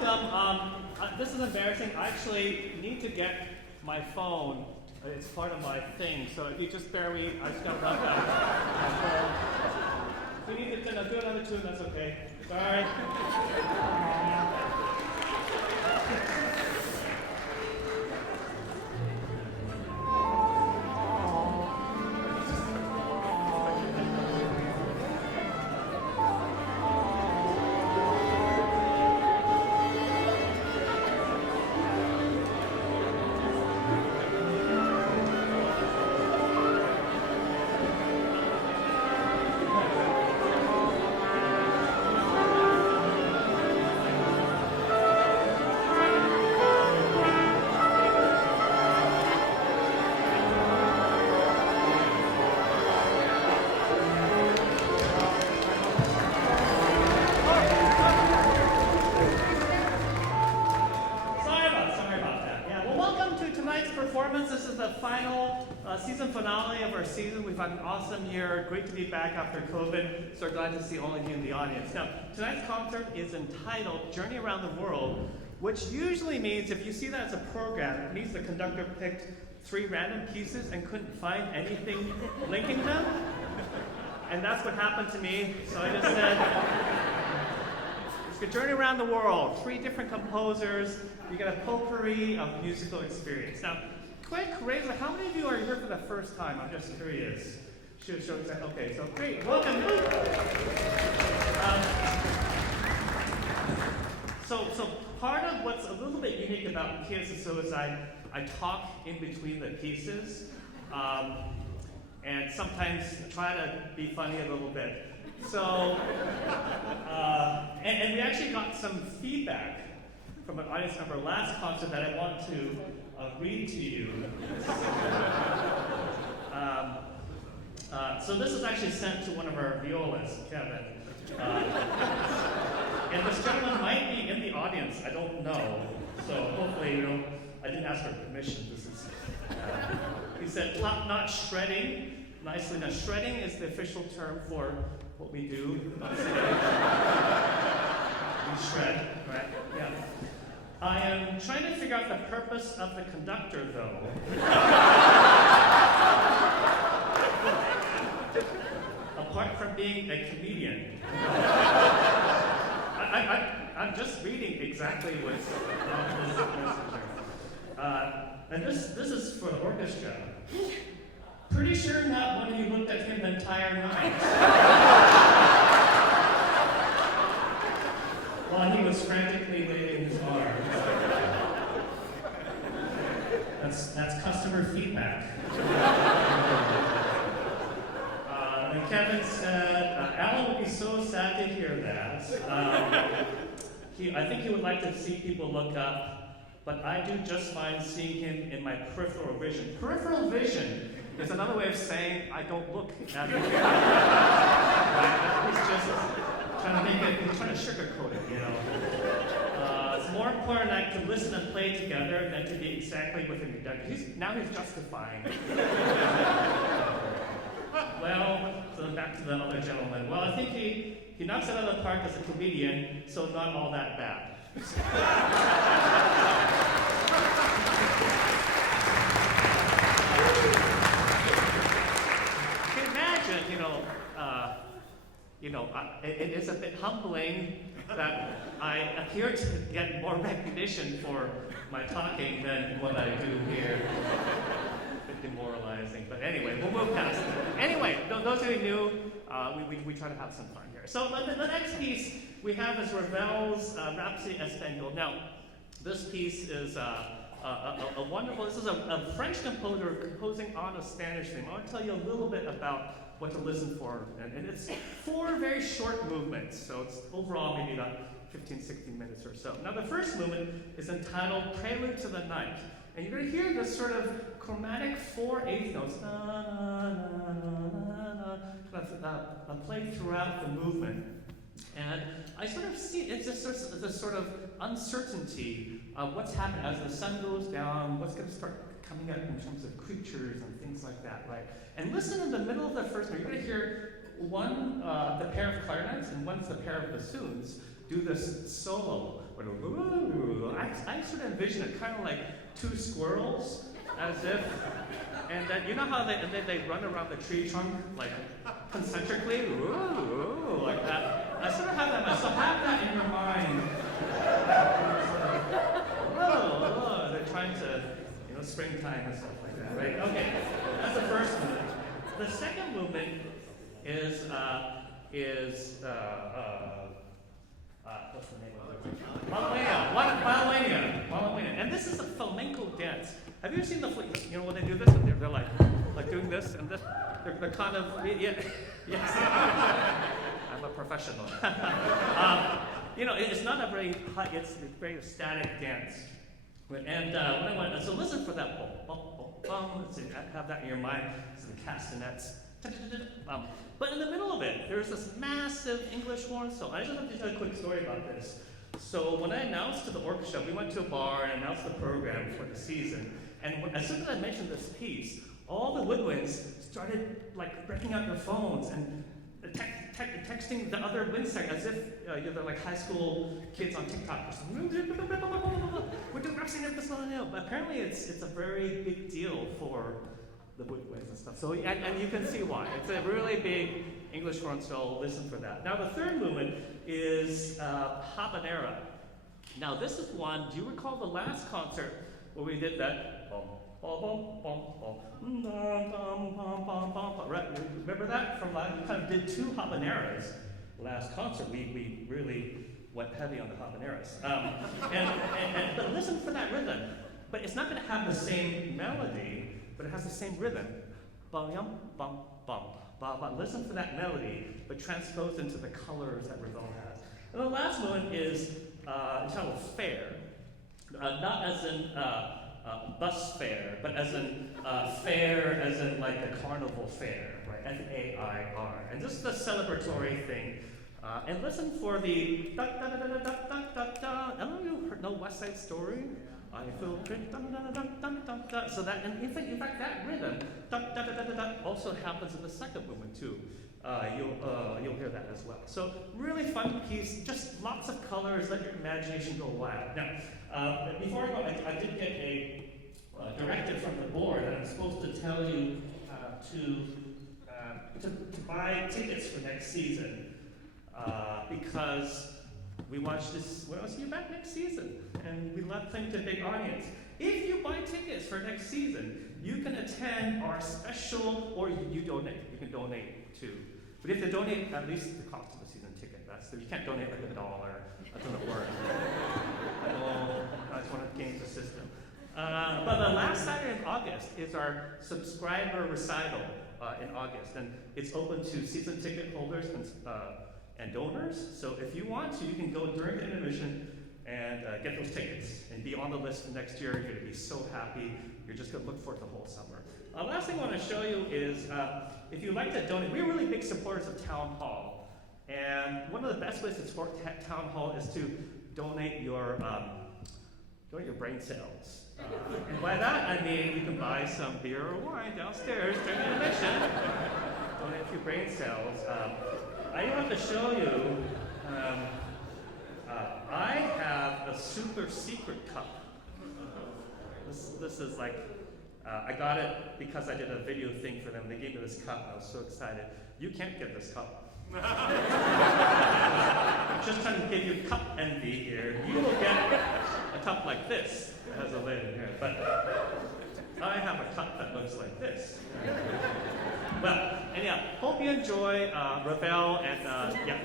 welcome. This is embarrassing. I actually need to get my phone. It's part of my thing, so if you just bear with me, I just gotta run out my phone. If we need to do another tune, that's okay. Sorry. This is the final season finale of our season. We've had an awesome year. Great to be back after COVID. So glad to see all of you in the audience. Now, tonight's concert is entitled Journey Around the World, which usually means, if you see that as a program, it means the conductor picked 3 random pieces and couldn't find anything linking them. And that's what happened to me. So I just said, it's a journey around the world. 3 different composers. You get a potpourri of musical experience. Now, quick raise, how many of you are here for the first time? I'm just curious. Okay, so great, welcome. So part of what's a little bit unique about Kids is I talk in between the pieces, and sometimes try to be funny a little bit. So, and we actually got some feedback from an audience member last concert that I want to read to you. So this is actually sent to one of our violists, Kevin. And this gentleman might be in the audience, I don't know. So hopefully, I didn't ask for permission. This is, he said, top-notch shredding. Nicely. Now, shredding is the official term for what we do on stage. We shred, right? Yeah. I am trying to figure out the purpose of the conductor, though. Apart from being a comedian. I'm just reading exactly what's on this message. And this is for the orchestra. Pretty sure not one of you looked at him the entire night. While he was frantically waving his arms. That's customer feedback. And Kevin said, Alan would be so sad to hear that. I think he would like to see people look up, but I do just fine seeing him in my peripheral vision. Peripheral vision is another way of saying I don't look at him. Right? He's just trying to sugarcoat it, It's more important to listen and play together than to be exactly within the conductor. Now he's justifying. Well, so back to the other gentleman. Well, I think he knocks it out of the park as a comedian, so not all that bad. It is a bit humbling that I appear to get more recognition for my talking than what I do here. A bit demoralizing, but anyway, we'll move past it. Anyway, those who are new, we try to have some fun here. So the next piece we have is Ravel's Rhapsody Espagnole. Now, this piece is a wonderful, this is a French composer composing on a Spanish theme. I want to tell you a little bit about what to listen for. And it's 4 very short movements, so it's overall maybe about 15, 16 minutes or so. Now the first movement is entitled Prelude to the Night. And you're going to hear this sort of chromatic 4/8 notes played throughout the movement. And I sort of see it's just this sort of uncertainty of what's happening as the sun goes down, what's going to start coming up in terms of creatures and things like that, right? And listen in the middle of the first note. You're going to hear one, the pair of clarinets, and one's the pair of bassoons do this solo. I sort of envision it kind of like two squirrels, as if, and then you know how they run around the tree trunk like concentrically, like that. I sort of have that. So have that in your mind. They're trying to, springtime and stuff like that, right? Okay, that's the first movement. The second movement is what's the name of it? Malawania. And this is a flamenco dance. Have you ever seen when they do this? And they're like doing this and this. They're kind of, yes. I'm a professional. It's not a very high, it's a very static dance. And when I went, so listen for that. Let's see, have that in your mind. So the castanets. But in the middle of it, there's this massive English horn solo. I just have to tell you a quick story about this. So when I announced to the orchestra, we went to a bar and announced the program for the season. And as soon as I mentioned this piece, all the woodwinds started breaking out their phones and texting the other wind section as if they're like high school kids on TikTok or something. We're doing Roxy at this one. But apparently it's a very big deal for the woodwinds and stuff. So and you can see why. It's a really big English horn solo. Listen for that. Now the third movement is habanera. Now this is one. Do you recall the last concert where we did that? Right, remember that from last? We kind of did two habaneras last concert. We really went heavy on the habaneras. But listen for that rhythm. But it's not going to have the same melody, but it has the same rhythm. Listen for that melody, but transposed into the colors that Ravel has. And the last one is entitled Fair, not as in bus fare, but as in fair, as in like a carnival fair, right? F-A-I-R. And this is the celebratory thing. And listen for the da da da da da da da da. I don't know if you know West Side Story. I feel good. Da da da da da da. So that, and in fact, that rhythm da da da da da da also happens in the second movement too. You'll hear that as well. So really fun piece, just lots of colors. Let your imagination go wild. Now, before I go, I did get a directive from the board that I'm supposed to tell you to buy tickets for next season because we watch this. Well, I'll see you back next season, and we love playing to a big audience. If you buy tickets for next season, you can attend our special, or you donate. You can donate too. But if you donate at least the cost of the season ticket, you can't donate like $1. That doesn't work. I just want to game the system. But the last Saturday in August is our subscriber recital in August, and it's open to season ticket holders and donors. So if you want to, you can go during the intermission and get those tickets and be on the list for next year. You're going to be so happy. You're just going to look forward to the whole summer. Last thing I want to show you is if you'd like to donate, we're really big supporters of Town Hall. And one of the best ways to support Town Hall is to donate your brain cells. And by that, I mean you can buy some beer or wine downstairs during the intermission. Donate a few brain cells. I have to show you, I have a super secret cup. This is like, I got it because I did a video thing for them. They gave me this cup. I was so excited. You can't get this cup. I'm just trying to give you cup envy here. You will get a cup like this. It has a lid in here. But I have a cup that looks like this. Well, anyhow, hope you enjoy Ravel and yeah.